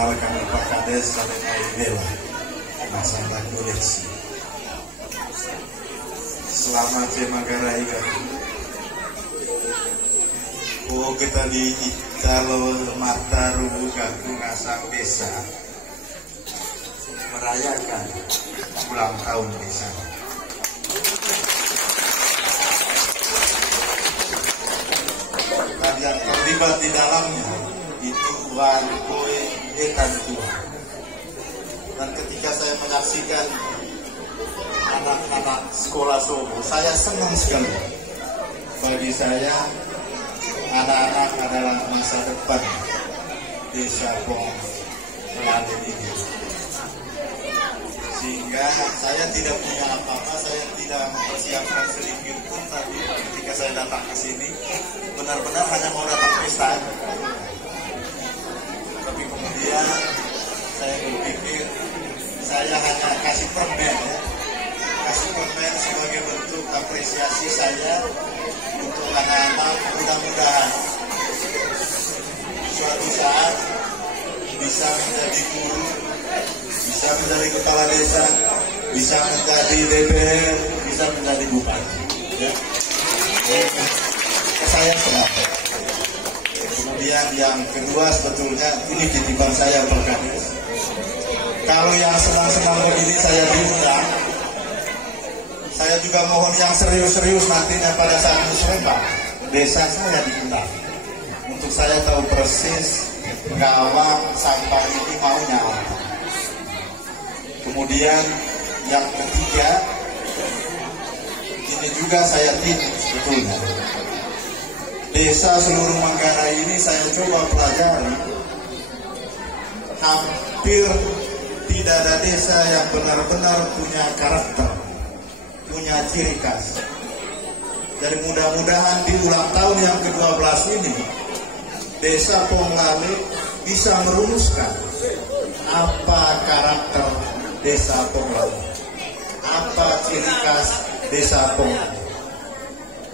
perkenalkan Pak Kades Kades Aibela Masanda Koleksi. Selamat Cemagara Iga. Oh kita di Italo Mata Rubuga Kungasang Desa merayakan ulang tahun desa. Dan yang terlibat di dalamnya itu Warkoe Etan Tua. Dan ketika saya menyaksikan anak-anak sekolah Sobo, saya senang sekali. Bagi saya, anak-anak adalah masa depan desa Pong Meladen ini. Sehingga saya tidak punya apa-apa, saya tidak mempersiapkan sedikit pun. Tapi ketika saya datang ke sini, benar-benar hanya mau datang pesta. Tapi kemudian saya berpikir, saya hanya kasih permen, kasih permen sebagai bentuk apresiasi saya untuk anak-anak. Mudah-mudahan suatu saat bisa menjadi guru, bisa menjadi kepala desa, bisa menjadi DPR, bisa menjadi bupati. Ya. Saya senang. Kemudian yang kedua, sebetulnya ini titipan saya Pak Kades. Kalau yang senang-senang begini saya diundang, saya juga mohon yang serius-serius nantinya pada saat musrembang desa saya diundang. Untuk saya tahu persis gawang sampah ini maunya apa. Kemudian yang ketiga, ini juga saya titip sebetulnya. Desa seluruh Manggarai ini saya coba pelajari, hampir tidak ada desa yang benar-benar punya karakter, punya ciri khas. Jadi mudah-mudahan di ulang tahun yang ke-12 ini, desa Ponglale bisa merumuskan apa karakter desa Ponglale, apa ciri khas desa Ponglale.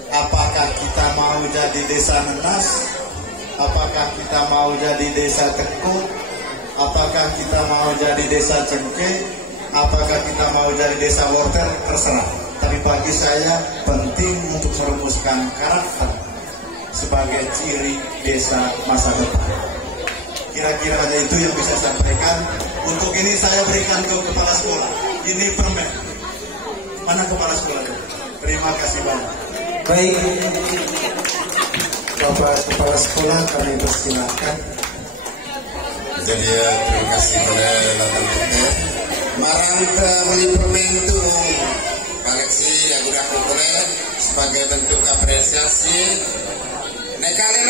Apakah kita mau jadi desa Nenas? Apakah kita mau jadi desa Tekuk? Apakah kita mau jadi desa Cengke? Apakah kita mau jadi desa Wortel? Terserah. Tapi bagi saya penting untuk merumuskan karakter sebagai ciri desa masa depan. Kira-kira aja itu yang bisa saya sampaikan. Untuk ini saya berikan ke kepala sekolah. Ini permen. Mana kepala sekolahnya? Terima kasih banyak. Baik, Bapak Kepala Sekolah kami persilakan. Jadi terima kasih pada Latang Putih. Marang ke beli permen itu koleksi yang udah boleh sebagai bentuk apresiasi. Nekale